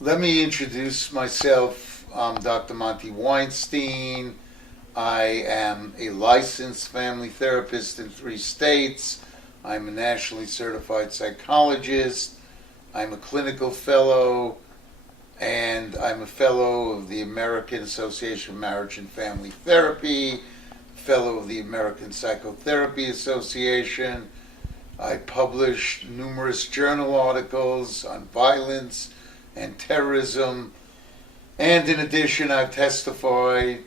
Let me introduce myself. I'm Dr. Monty Weinstein. I am a licensed family therapist in 3 states. I'm a nationally certified psychologist. I'm a clinical fellow, and I'm a fellow of the American Association of Marriage and Family Therapy, fellow of the American Psychotherapy Association. I published numerous journal articles on violence and terrorism, and in addition, I've testified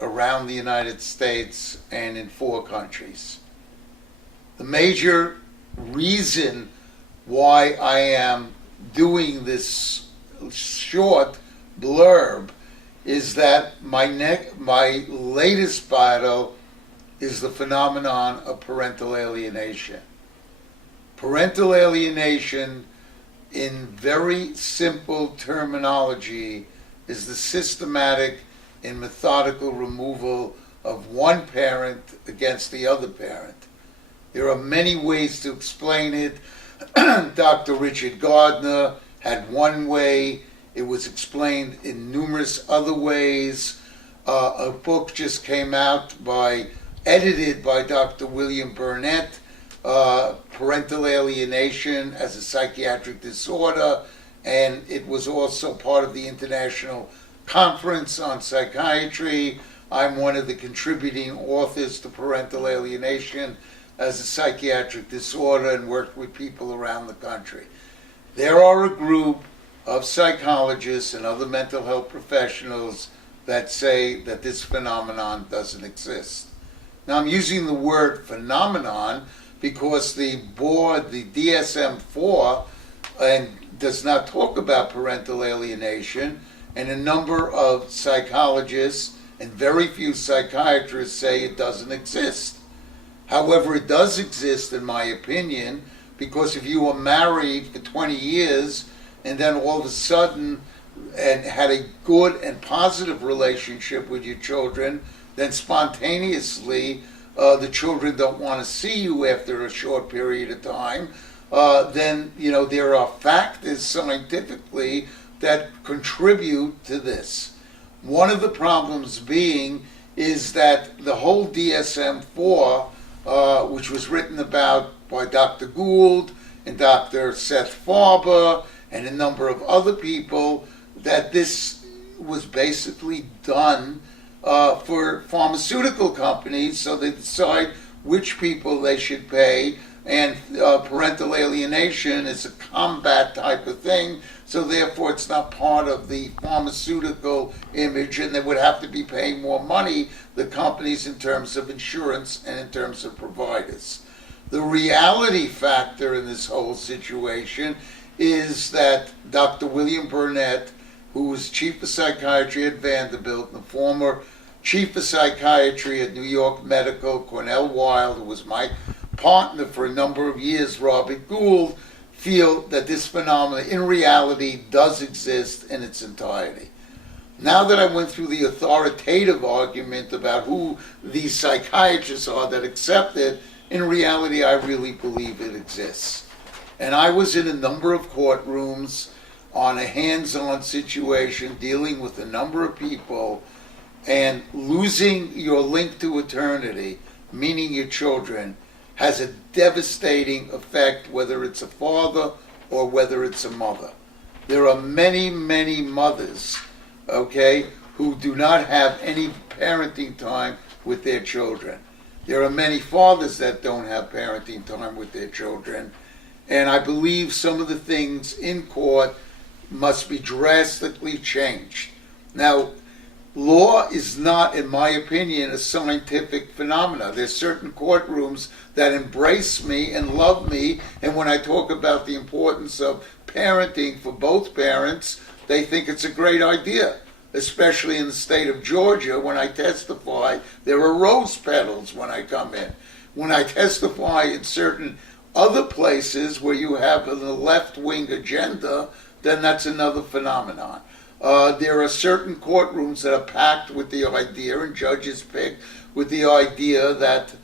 around the United States and in 4 countries. The major reason why I am doing this short blurb is that my latest battle is the phenomenon of parental alienation. Parental alienation, in very simple terminology, is the systematic and methodical removal of one parent against the other parent. There are many ways to explain it. Dr. Richard Gardner had one way. It was explained in numerous other ways. A book just came out edited by Dr. William Burnett, Parental Alienation as a Psychiatric Disorder, and it was also part of the International Conference on Psychiatry. I'm one of the contributing authors to Parental Alienation as a Psychiatric Disorder and worked with people around the country. There are a group of psychologists and other mental health professionals that say that this phenomenon doesn't exist. Now, I'm using the word phenomenon because the board, the DSM-4, and does not talk about parental alienation, and a number of psychologists and very few psychiatrists say it doesn't exist. However, it does exist, in my opinion, because if you were married for 20 years and then all of a sudden and had a good and positive relationship with your children, then spontaneously the children don't want to see you after a short period of time, then there are factors scientifically that contribute to this. One of the problems being is that the whole DSM-4, which was written about by Dr. Gould and Dr. Seth Farber and a number of other people, that this was basically done for pharmaceutical companies so they decide which people they should pay, and parental alienation is a combat type of thing, so therefore it's not part of the pharmaceutical image, and they would have to be paying more money, the companies, in terms of insurance and in terms of providers. The reality factor in this whole situation is that Dr. William Burnett, who was chief of psychiatry at Vanderbilt, and the former chief of psychiatry at New York Medical, Cornell Wilde, who was my partner for a number of years, Robert Gould, feel that this phenomenon in reality does exist in its entirety. Now that I went through the authoritative argument about who these psychiatrists are that accept it, in reality I really believe it exists. And I was in a number of courtrooms on a hands-on situation dealing with a number of people, and losing your link to eternity, meaning your children, has a devastating effect, whether it's a father or whether it's a mother. There are many, many mothers, who do not have any parenting time with their children. There are many fathers that don't have parenting time with their children. And I believe some of the things in court must be drastically changed. Now, law is not, in my opinion, a scientific phenomenon. There's certain courtrooms that embrace me and love me, and when I talk about the importance of parenting for both parents, they think it's a great idea. Especially in the state of Georgia, when I testify, there are rose petals when I come in. When I testify in certain other places where you have a left-wing agenda, then that's another phenomenon. There are certain courtrooms that are packed with the idea, and judges picked with the idea that,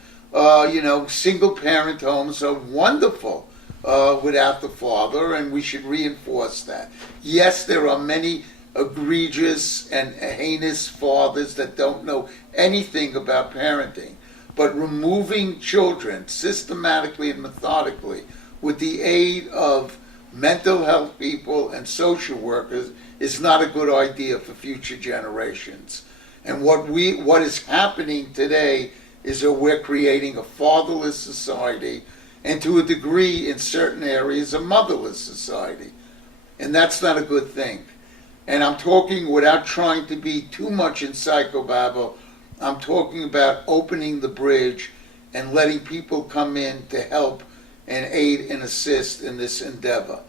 single-parent homes are wonderful. without the father, and we should reinforce that. Yes, there are many egregious and heinous fathers that don't know anything about parenting, but removing children systematically and methodically with the aid of mental health people and social workers is not a good idea for future generations. And what is happening today is that we're creating a fatherless society, and to a degree in certain areas a motherless society. And that's not a good thing. And I'm talking, without trying to be too much in psychobabble, I'm talking about opening the bridge and letting people come in to help and aid and assist in this endeavor.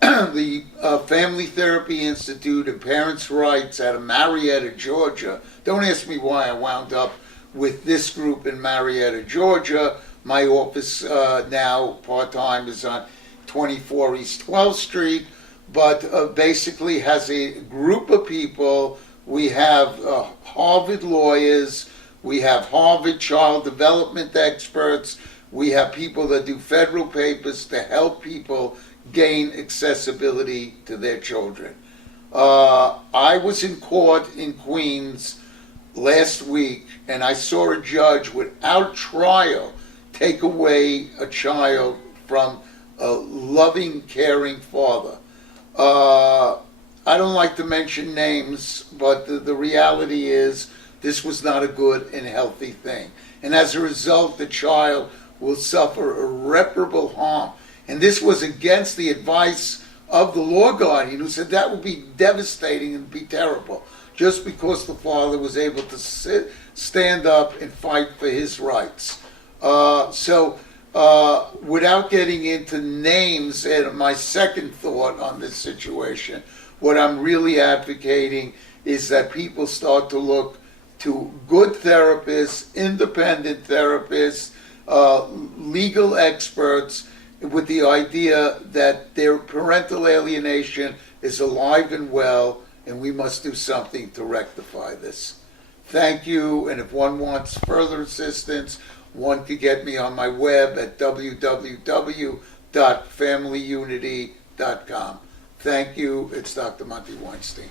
The Family Therapy Institute and Parents' Rights out of Marietta, Georgia. Don't ask me why I wound up with this group in Marietta, Georgia. My office now, part-time, is on 24 East 12th Street, but basically has a group of people. We have Harvard lawyers, we have Harvard child development experts, we have people that do federal papers to help people gain accessibility to their children. I was in court in Queens last week, and I saw a judge without trial take away a child from a loving, caring father. I don't like to mention names, but the reality is this was not a good and healthy thing. And as a result, the child will suffer irreparable harm. And this was against the advice of the law guardian, who said that would be devastating and be terrible, just because the father was able to stand up and fight for his rights. Without getting into names, and my second thought on this situation, what I'm really advocating is that people start to look to good therapists, independent therapists, legal experts, with the idea that their parental alienation is alive and well, and we must do something to rectify this. Thank you, and if one wants further assistance, one could get me on my web at www.familyunity.com. Thank you. It's Dr. Monty Weinstein.